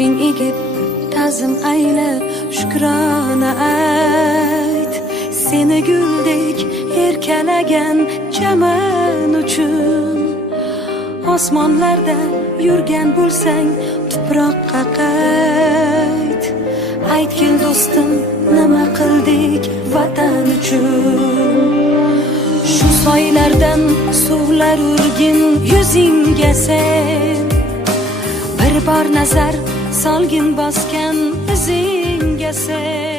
boshing egib ta'zim ayla, shukrona ayt. Seni guldek erkalagan chaman uchun osmonlarda yurgan bo'lsang tuproqqa qayt. Aytgin do'stim, nima qildik vatan uchun? Shu soylardan suvlar urgin yuzingga sen, bir bor nazar solgin bosgan izingga sen.